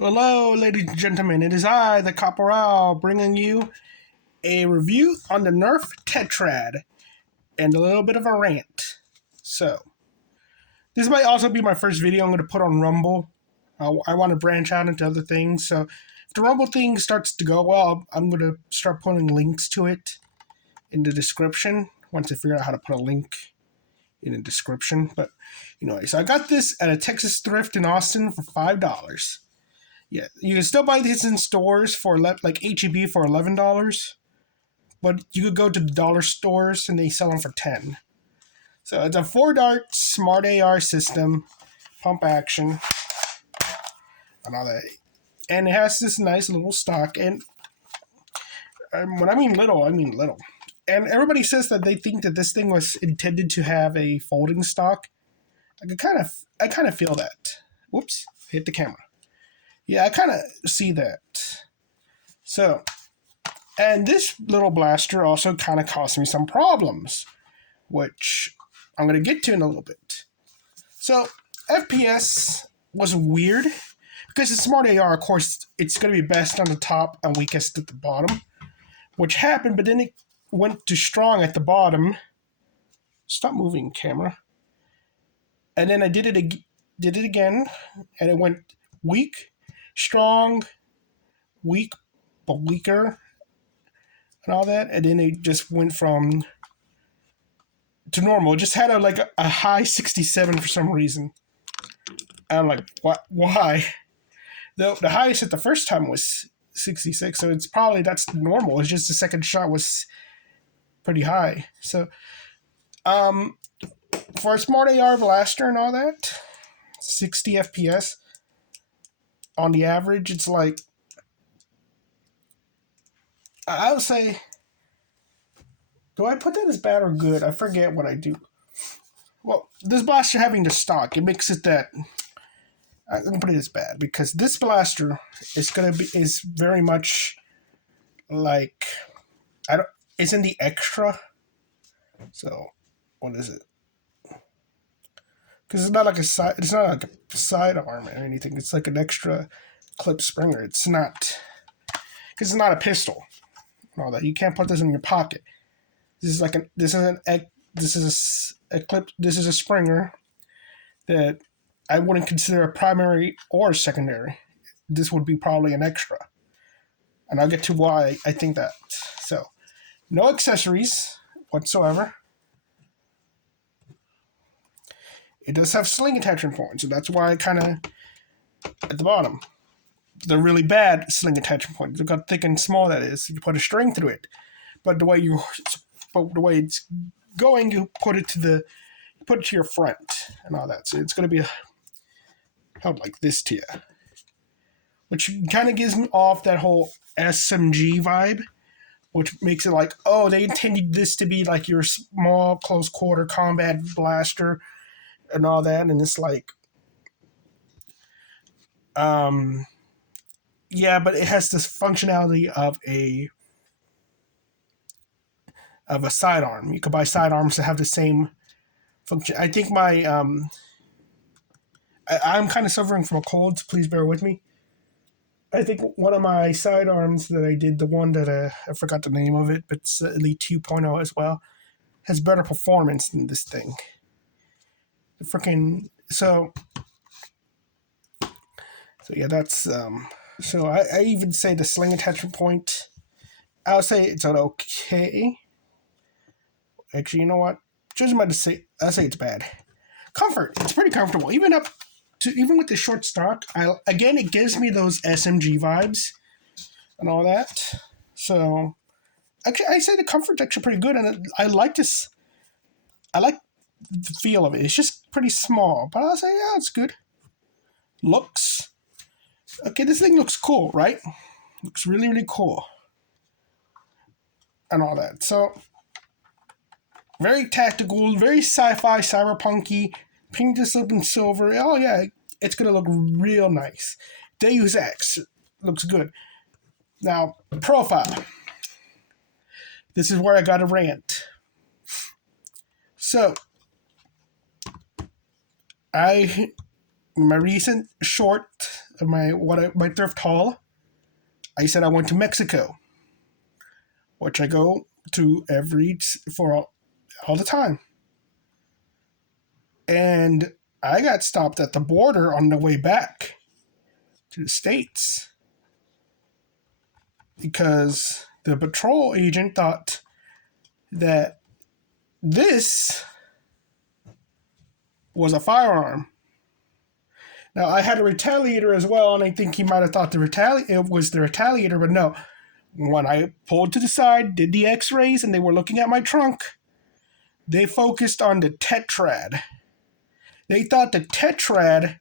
Hello, ladies and gentlemen. It is I, the Caporal, bringing you a review on the Nerf Tetrad and a little bit of a rant. So, this might also be my first video I'm going to put on Rumble. I want to branch out into other things. So, if the Rumble thing starts to go well, I'm going to start putting links to it in the description once I figure out how to put a link in the description. But, anyway, so I got this at a Texas Thrift in Austin for $5. Yeah, you can still buy these in stores for like HEB for $11, but you could go to the dollar stores and they sell them for $10. So it's a 4-dart smart AR system, pump action, and all that. And it has this nice little stock. And when I mean little, I mean little. And everybody says that they think that this thing was intended to have a folding stock. I kind of feel that. Whoops, hit the camera. Yeah, I kind of see that. So, and this little blaster also kind of caused me some problems, which I'm going to get to in a little bit. So, FPS was weird, because the Smart AR, of course, it's going to be best on the top and weakest at the bottom, which happened, but then it went to strong at the bottom. Stop moving, camera. And then I did it again, and it went weak, strong, weak, but weaker, and all that, and then it just went from to normal. It just had a high 67 for some reason. And I'm like, what? Why? The highest at the first time was 66, so it's probably that's normal. It's just the second shot was pretty high. So, for a Smart AR blaster and all that, 60 FPS. On the average, it's like, I would say, do I put that as bad or good? I forget what I do. Well, this blaster having the stock, it makes it that, I'm going to put it as bad, because this blaster is very much like, it's in the extra, so, what is it? Because it's not like a sidearm or anything, it's like an extra clip springer. It's not, because it's not a pistol. All that, you can't put this in your pocket. This is a springer that I wouldn't consider a primary or secondary. This would be probably an extra, and I'll get to why I think that. So, no accessories whatsoever. It does have sling attachment points, so that's why I kind of at the bottom. The really bad sling attachment points. Look how thick and small that is. You put a string through it, but the way it's going, you put it to your front and all that. So it's going to be held like this to you, which kind of gives me off that whole SMG vibe, which makes it like, oh, they intended this to be like your small close quarter combat blaster and all that, and it's like, yeah, but it has this functionality of a sidearm. You could buy sidearms that have the same function. I think I'm kind of suffering from a cold, so please bear with me. I think one of my sidearms that I did, the one that I forgot the name of it, but it's Elite 2.0 as well, has better performance than this thing. So yeah, that's so I even say the sling attachment point, I would say it's an okay. Actually, you know what? I'll say it's bad. Comfort, it's pretty comfortable. Even with the short stock, it gives me those SMG vibes and all that. So, actually, I say the comfort's actually pretty good, and I like this. I like the feel of it. It's just pretty small, but I'll say, yeah, it's good. Looks. Okay, this thing looks cool, right? Looks really, really cool. And all that. So, very tactical, very sci-fi, cyberpunky, pink this up in silver. Oh, yeah, it's going to look real nice. Deus Ex looks good. Now, profile. This is where I got a rant. So, I my recent short of my thrift haul, I said I went to Mexico, which I go to for all the time. And I got stopped at the border on the way back to the States because the patrol agent thought that this was a firearm. Now, I had a retaliator as well, and I think he might have thought it was the retaliator, but no. When I pulled to the side, did the x-rays, and they were looking at my trunk, they focused on the Tetrad. They thought the Tetrad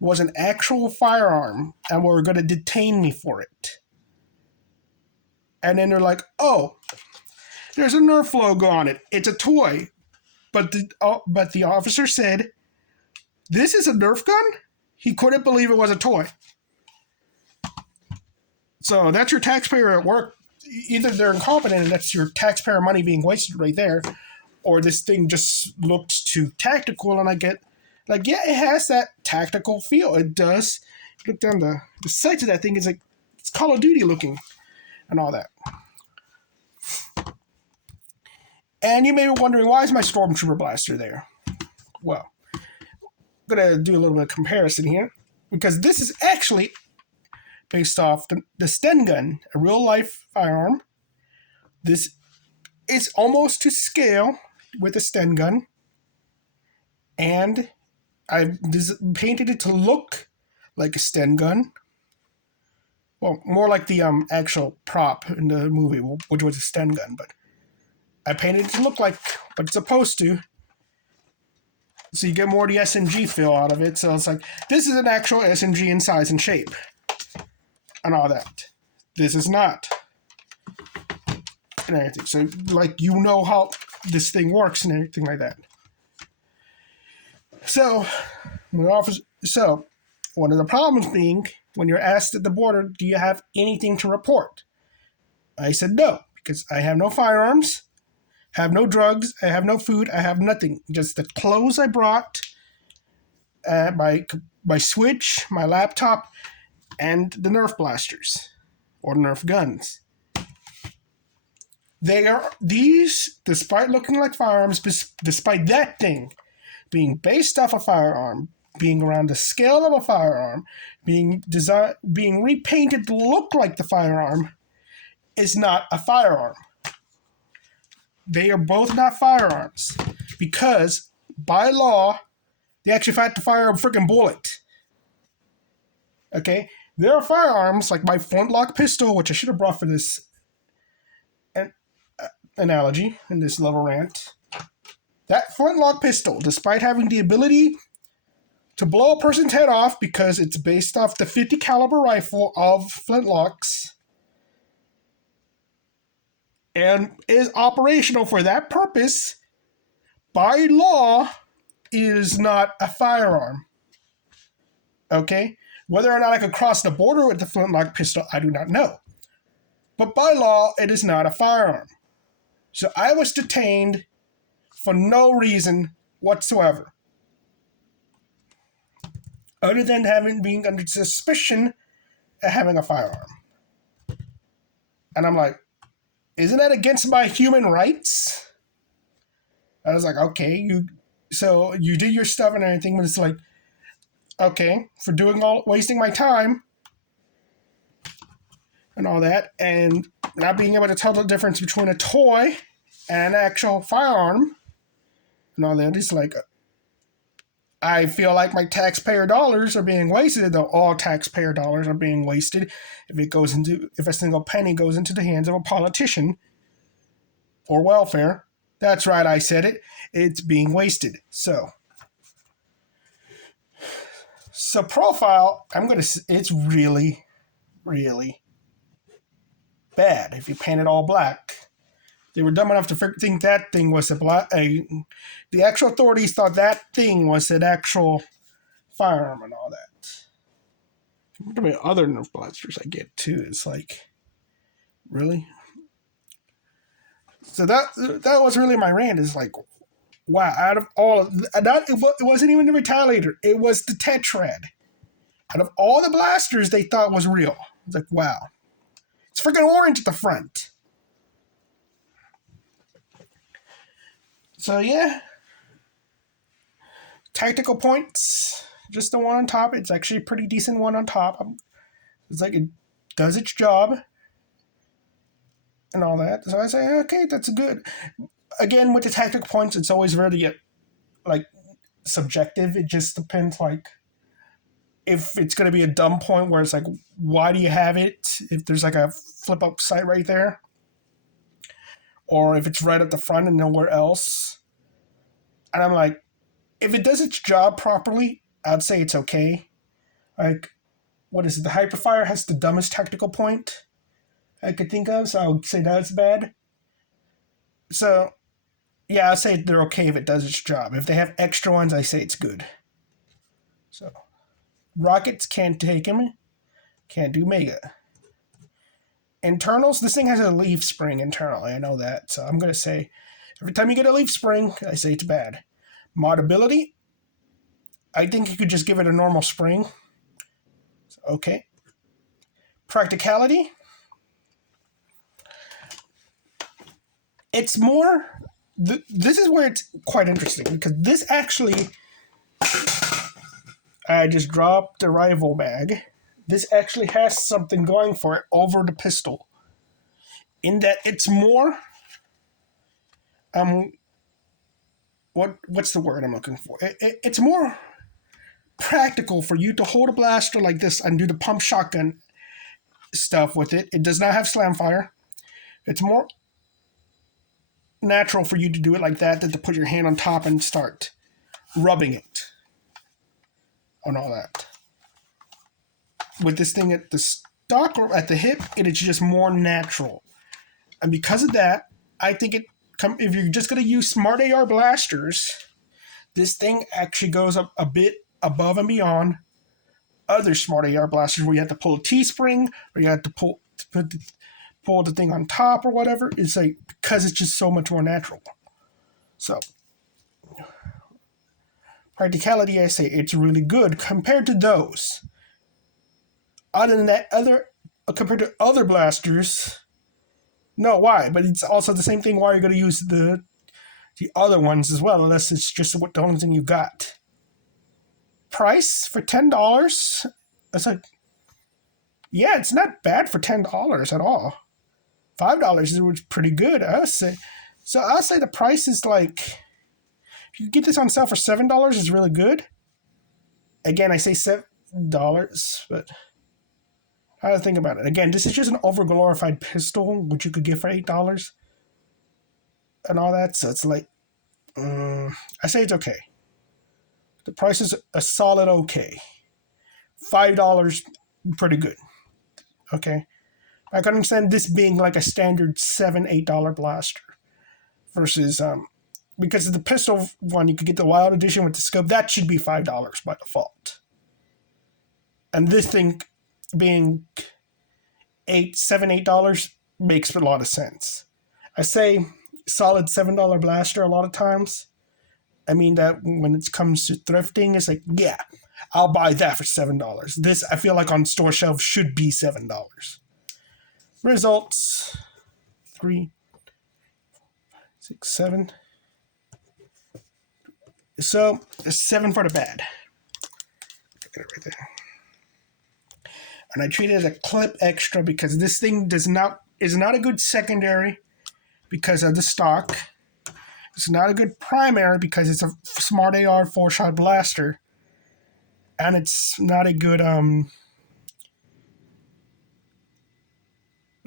was an actual firearm and were going to detain me for it. And then they're like, oh, there's a Nerf logo on it. It's a toy. But the officer said, this is a Nerf gun? He couldn't believe it was a toy. So that's your taxpayer at work. Either they're incompetent and that's your taxpayer money being wasted right there, or this thing just looks too tactical, and I get, like, yeah, it has that tactical feel. It does. Look down the sides of that thing, it's Call of Duty looking and all that. And you may be wondering, why is my Stormtrooper blaster there? Well, I'm going to do a little bit of comparison here, because this is actually based off the Sten gun, a real-life firearm. This is almost to scale with a Sten gun, and I've painted it to look like a Sten gun. Well, more like the actual prop in the movie, which was a Sten gun, but I painted it to look like what it's supposed to, so you get more of the SMG feel out of it. So it's like, this is an actual SMG in size and shape, and all that. This is not. And everything. So, like, you know how this thing works and everything like that. So, one of the problems being, when you're asked at the border, do you have anything to report? I said no, because I have no firearms, have no drugs, I have no food, I have nothing. Just the clothes I brought, my Switch, my laptop, and the Nerf blasters, or Nerf guns. These, despite looking like firearms, despite that thing being based off a firearm, being around the scale of a firearm, being repainted to look like the firearm, is not a firearm. They are both not firearms, because by law, they actually have to fire a freaking bullet. Okay? There are firearms, like my flintlock pistol, which I should have brought for this analogy in this little rant. That flintlock pistol, despite having the ability to blow a person's head off because it's based off the 50 caliber rifle of flintlocks and is operational for that purpose, by law, is not a firearm. Okay? Whether or not I could cross the border with the flintlock pistol, I do not know. But by law, it is not a firearm. So I was detained for no reason whatsoever, other than being under suspicion of having a firearm. And I'm like, isn't that against my human rights? I was like, okay, you did your stuff and everything, but it's like, okay, for wasting my time and all that, and not being able to tell the difference between a toy and an actual firearm and all that. It's like, I feel like my taxpayer dollars are being wasted, though all taxpayer dollars are being wasted if a single penny goes into the hands of a politician for welfare. That's right, I said it. It's being wasted. So profile, it's really, really bad if you paint it all black. They were dumb enough to think that thing was the actual authorities thought that thing was an actual firearm and all that. What about other Nerf blasters I get too? It's like, really? So that was really my rant. Is like, Wow, out of all, it wasn't even the Retaliator. It was the Tetrad. Out of all the blasters they thought was real. It's like, wow. It's freaking orange at the front. So, yeah. Tactical points. Just the one on top. It's actually a pretty decent one on top. It's like it does its job. And all that. So I say, okay, that's good. Again, with the tactical points, it's always really, like, subjective. It just depends, like, if it's going to be a dumb point where it's like, why do you have it? If there's like a flip up site right there, or if it's right at the front and nowhere else. And I'm like, if it does its job properly, I'd say it's okay. Like, what is it? The Hyperfire has the dumbest tactical point I could think of, so I would say that's bad. So, yeah, I'd say they're okay if it does its job. If they have extra ones, I say it's good. So, rockets can't take him. Can't do Mega. Internals, this thing has a leaf spring internally. I know that. So I'm going to say, every time you get a leaf spring, I say it's bad. Modability, I think you could just give it a normal spring. So, okay. Practicality, it's more, this is where it's quite interesting, because this actually, I just dropped the rival bag. This actually has something going for it over the pistol. In that it's more, what's the word I'm looking for? It's more practical for you to hold a blaster like this and do the pump shotgun stuff with it. It does not have slam fire. It's more natural for you to do it like that than to put your hand on top and start rubbing it on all that. With this thing at the stock or at the hip, it is just more natural. And because of that, I think if you're just going to use smart AR blasters, this thing actually goes up a bit above and beyond other smart AR blasters where you have to pull a T-spring or you have to pull the thing on top or whatever. It's like, because it's just so much more natural. So, practicality, I say it's really good compared to those. Other than that, compared to other blasters, no, why? But it's also the same thing why you're going to use the other ones as well, unless it's just the only thing you got. Price for $10? It's like, yeah, it's not bad for $10 at all. $5 is pretty good, I would say. So I'll say the price is like, if you get this on sale for $7, is really good. Again, I say $7, but I gotta think about it. Again, this is just an over-glorified pistol, which you could get for $8 and all that. So it's like, I say it's okay. The price is a solid okay. $5, pretty good. Okay. I can understand this being like a standard $7, $8 blaster versus, because of the pistol one, you could get the Wild Edition with the scope. That should be $5 by default. And this thing being $8 makes a lot of sense. I say solid $7 blaster a lot of times. I mean that when it comes to thrifting, it's like, yeah, I'll buy that for $7. This, I feel like on store shelves should be $7. Results 3, 6, 7. So 7 for the bad. Look at it right there. And I treat it as a clip extra because this thing is not a good secondary because of the stock. It's not a good primary because it's a smart AR 4-shot blaster. And it's not a good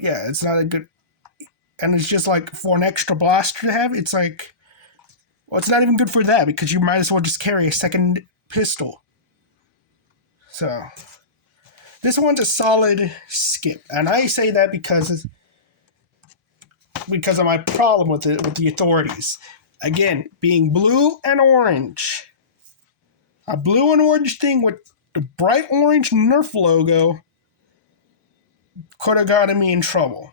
it's not a good, and it's just like for an extra blaster to have, it's like, well, it's not even good for that because you might as well just carry a second pistol. So this one's a solid skip, and I say that because of my problem with it with the authorities. Again, being blue and orange, a blue and orange thing with the bright orange Nerf logo could have gotten me in trouble.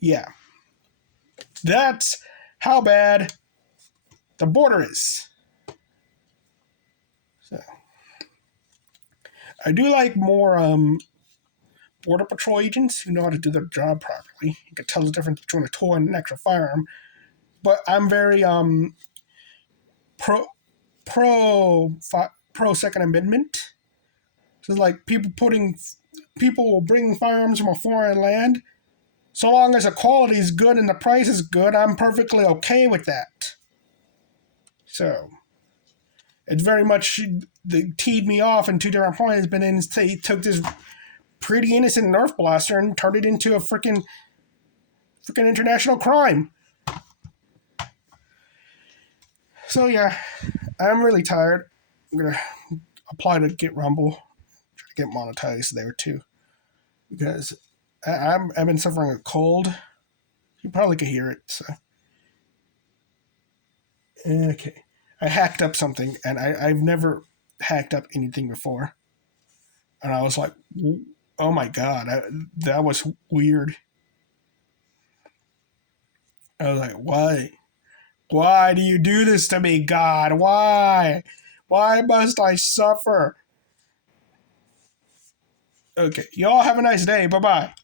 Yeah, that's how bad the border is. So I do like more border patrol agents who know how to do their job properly. You can tell the difference between a toy and an actual firearm. But I'm very pro pro Second Amendment. So like people bringing firearms from a foreign land. So long as the quality is good and the price is good, I'm perfectly okay with that. So it's very much they teed me off in two different points, but then he took this pretty innocent Nerf blaster and turned it into a freaking international crime. So yeah, I'm really tired. I'm gonna apply to get Rumble, try to get monetized there too, because I've been suffering a cold. You probably could hear it. So okay, I hacked up something, and I've never hacked up anything before, and I was like, oh my god, that was weird. I was like, why? Why do you do this to me, God? Why? Why must I suffer? Okay, y'all have a nice day. Bye bye.